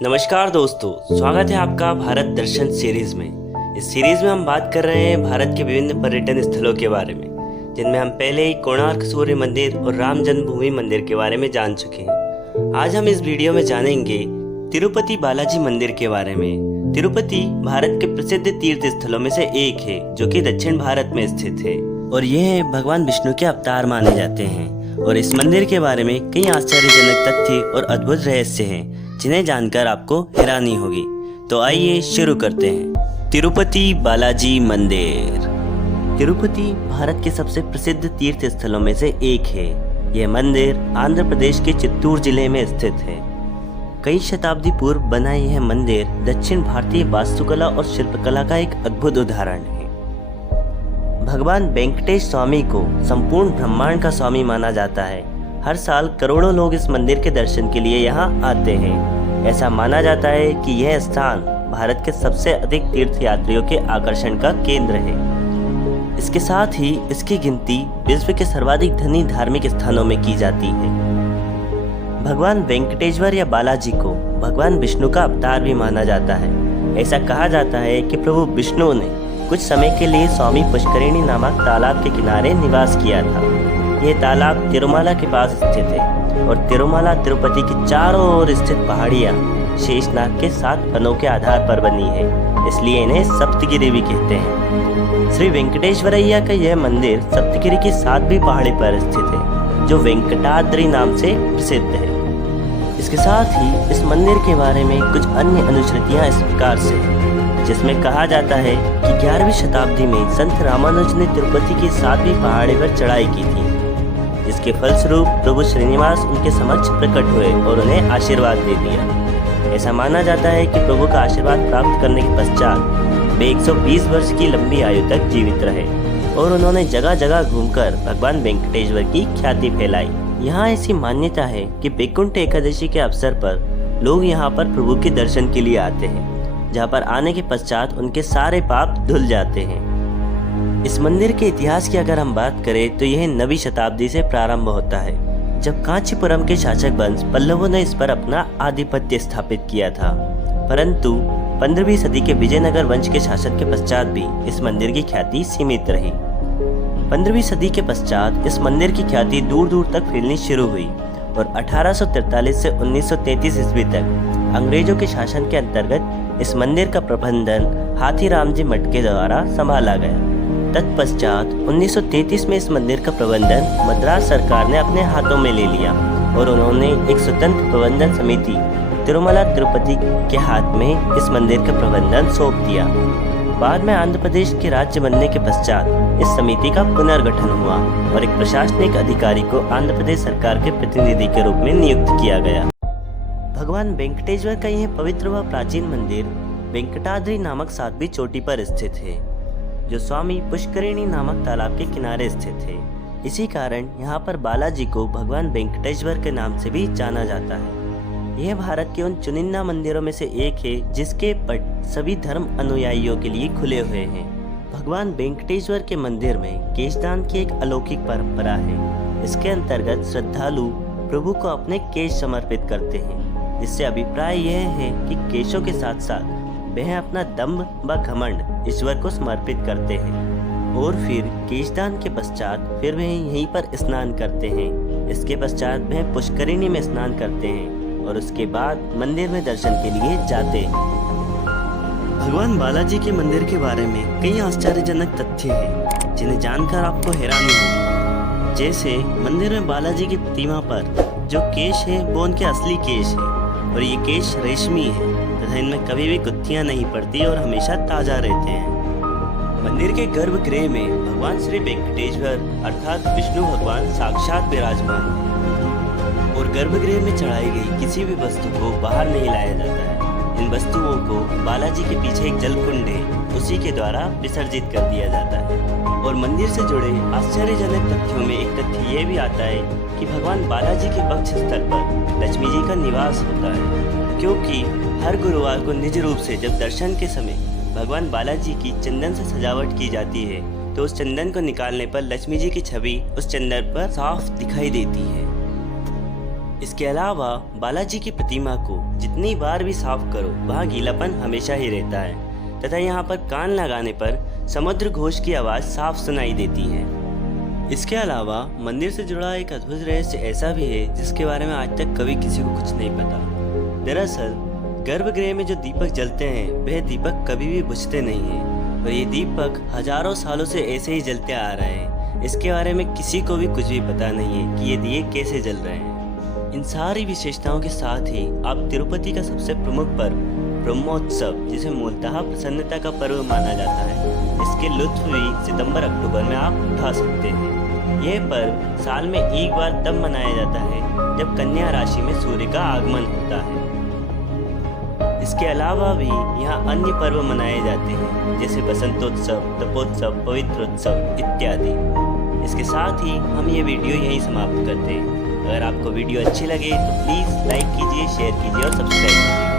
नमस्कार दोस्तों, स्वागत है आपका भारत दर्शन सीरीज में। इस सीरीज में हम बात कर रहे हैं भारत के विभिन्न पर्यटन स्थलों के बारे में, जिनमें हम पहले ही कोणार्क सूर्य मंदिर और राम जन्मभूमि मंदिर के बारे में जान चुके हैं। आज हम इस वीडियो में जानेंगे तिरुपति बालाजी मंदिर के बारे में। तिरुपति भारत के प्रसिद्ध तीर्थ स्थलों में से एक है, जो कि दक्षिण भारत में स्थित है और यह भगवान विष्णु के अवतार माने जाते हैं। और इस मंदिर के बारे में कई आश्चर्यजनक तथ्य और अद्भुत रहस्य हैं, जिन्हें जानकर आपको हैरानी होगी। तो आइए शुरू करते हैं। तिरुपति बालाजी मंदिर। तिरुपति भारत के सबसे प्रसिद्ध तीर्थ स्थलों में से एक है। यह मंदिर आंध्र प्रदेश के चित्तूर जिले में स्थित है। कई शताब्दी पूर्व बना यह मंदिर दक्षिण भारतीय वास्तुकला और शिल्पकला का एक अद्भुत उदाहरण है। भगवान वेंकटेश स्वामी को संपूर्ण ब्रह्मांड का स्वामी माना जाता है। हर साल करोड़ों लोग इस मंदिर के दर्शन के लिए यहाँ आते हैं। ऐसा माना जाता है कि यह स्थान भारत के सबसे अधिक तीर्थयात्रियों के आकर्षण का केंद्र है। इसके साथ ही इसकी गिनती विश्व के सर्वाधिक धनी धार्मिक स्थानों में की जाती है। भगवान वेंकटेश्वर या बालाजी को भगवान विष्णु का अवतार भी माना जाता है। ऐसा कहा जाता है कि प्रभु विष्णु ने कुछ समय के लिए स्वामी पुष्करिणी नामक तालाब के किनारे निवास किया था। यह तालाब तिरुमाला के पास स्थित है और तिरुमाला तिरुपति की चारों ओर स्थित पहाड़ियाँ शेषनाग के 7 फनों के आधार पर बनी है, इसलिए इन्हें सप्तगिरी भी कहते हैं। श्री वेंकटेश्वरैया का यह मंदिर सप्तगिरी की 7वीं पहाड़ी पर स्थित है, जो वेंकटाद्रि नाम से प्रसिद्ध है। इसके साथ ही इस मंदिर के बारे में कुछ अन्य अनुश्रुतियाँ इस प्रकार से हैं, जिसमें कहा जाता है कि 11वीं शताब्दी में संत रामानुज ने तिरुपति की 7वीं पहाड़ी पर चढ़ाई की थी, जिसके फलस्वरूप प्रभु श्रीनिवास उनके समक्ष प्रकट हुए और उन्हें आशीर्वाद दे दिया। ऐसा माना जाता है कि प्रभु का आशीर्वाद प्राप्त करने के पश्चात वे 120 वर्ष की लंबी आयु तक जीवित रहे और उन्होंने जगह जगह घूमकर भगवान वेंकटेश्वर की ख्याति फैलाई। यहाँ ऐसी मान्यता है कि वैकुंठ एकादशी के अवसर पर लोग यहाँ पर प्रभु के दर्शन के लिए आते हैं, जहाँ पर आने के पश्चात उनके सारे पाप धुल जाते हैं। इस मंदिर के इतिहास की अगर हम बात करें तो यह 9वीं शताब्दी से प्रारंभ होता है, जब कांचीपुरम के शासक वंश पल्लवों ने इस पर अपना आधिपत्य स्थापित किया था। परंतु 15वीं सदी के विजयनगर वंश के शासन के पश्चात भी इस मंदिर की ख्याति सीमित रही। 15वीं सदी के पश्चात इस मंदिर की ख्याति दूर दूर तक फैलनी शुरू हुई और 1843 से 1933 ईस्वी तक अंग्रेजों के शासन के अंतर्गत इस मंदिर का प्रबंधन हाथीराम जी मटके द्वारा संभाला गया। तत्पश्चात 1933 में इस मंदिर का प्रबंधन मद्रास सरकार ने अपने हाथों में ले लिया और उन्होंने एक स्वतंत्र प्रबंधन समिति तिरुमला तिरुपति के हाथ में इस मंदिर का प्रबंधन सौंप दिया। बाद में आंध्र प्रदेश के राज्य बनने के पश्चात इस समिति का पुनर्गठन हुआ और एक प्रशासनिक अधिकारी को आंध्र प्रदेश सरकार के प्रतिनिधि के रूप में नियुक्त किया गया। भगवान वेंकटेश्वर का यह पवित्र व प्राचीन मंदिर वेंकटाद्रि नामक 7वीं चोटी पर स्थित है, जो स्वामी पुष्करिणी नामक तालाब के किनारे स्थित है। इसी कारण यहाँ पर बालाजी को भगवान वेंकटेश्वर के नाम से भी जाना जाता है। यह भारत के उन चुनिंदा मंदिरों में से एक है जिसके पट सभी धर्म अनुयायियों के लिए खुले हुए हैं। भगवान वेंकटेश्वर के मंदिर में केशदान की एक अलौकिक परंपरा है। इसके अंतर्गत श्रद्धालु प्रभु को अपने केश समर्पित करते हैं, जिससे अभिप्राय यह है कि केशों के साथ साथ वह अपना दम्भ व घमंड ईश्वर को समर्पित करते हैं और फिर केशदान के पश्चात फिर वह यहीं पर स्नान करते हैं। इसके पश्चात वह पुष्करिणी में स्नान करते हैं और उसके बाद मंदिर में दर्शन के लिए जाते हैं। भगवान बालाजी के मंदिर के बारे में कई आश्चर्यजनक तथ्य हैं, जिन्हें जानकर आपको हैरानी होगी। जैसे मंदिर में बालाजी की प्रतिमा पर जो केश है वो उनके असली केश है और ये केश रेशमी है तथा इनमें कभी भी गुत्थियां नहीं पड़ती और हमेशा ताजा रहते हैं। मंदिर के गर्भगृह में भगवान श्री वेंकटेश्वर अर्थात विष्णु भगवान साक्षात विराजमान हैं और गर्भगृह में चढ़ाई गई किसी भी वस्तु को बाहर नहीं लाया जाता है। इन वस्तुओं को बालाजी के पीछे एक जलकुंड है, उसी के द्वारा विसर्जित कर दिया जाता है। और मंदिर से जुड़े आश्चर्यजनक तथ्यों में एक तथ्य ये भी आता है कि भगवान बालाजी के वक्ष स्थल पर लक्ष्मी जी का निवास होता है, क्योंकि हर गुरुवार को निज रूप से जब दर्शन के समय भगवान बालाजी की चंदन से सजावट की जाती है, तो उस चंदन को निकालने पर लक्ष्मी जी की छवि उस चंदन पर साफ दिखाई देती है। इसके अलावा बालाजी की प्रतिमा को जितनी बार भी साफ करो वहाँ गीलापन हमेशा ही रहता है तथा यहाँ पर कान लगाने पर समुद्र घोष की आवाज़ साफ सुनाई देती है। इसके अलावा मंदिर से जुड़ा एक अद्भुत रहस्य ऐसा भी है जिसके बारे में आज तक कभी किसी को कुछ नहीं पता। दरअसल गर्भगृह में जो दीपक जलते हैं वह दीपक कभी भी बुझते नहीं हैं और ये दीपक हजारों सालों से ऐसे ही जलते आ रहे हैं। इसके बारे में किसी को भी कुछ भी पता नहीं है कि ये दिए कैसे जल रहे हैं। इन सारी विशेषताओं के साथ ही आप तिरुपति का सबसे प्रमुख पर्व ब्रह्मोत्सव, जिसे मूलतः प्रसन्नता का पर्व माना जाता है, इसके लुत्फ भी सितंबर अक्टूबर में आप उठा सकते हैं। यह पर्व साल में एक बार तब मनाया जाता है जब कन्या राशि में सूर्य का आगमन होता है। इसके अलावा भी यहाँ अन्य पर्व मनाए जाते हैं जैसे बसंतोत्सव, तपोत्सव, पवित्रोत्सव इत्यादि। इसके साथ ही हम ये वीडियो यहीं समाप्त करते हैं। अगर आपको वीडियो अच्छी लगे तो प्लीज़ लाइक कीजिए, शेयर कीजिए और सब्सक्राइब कीजिए।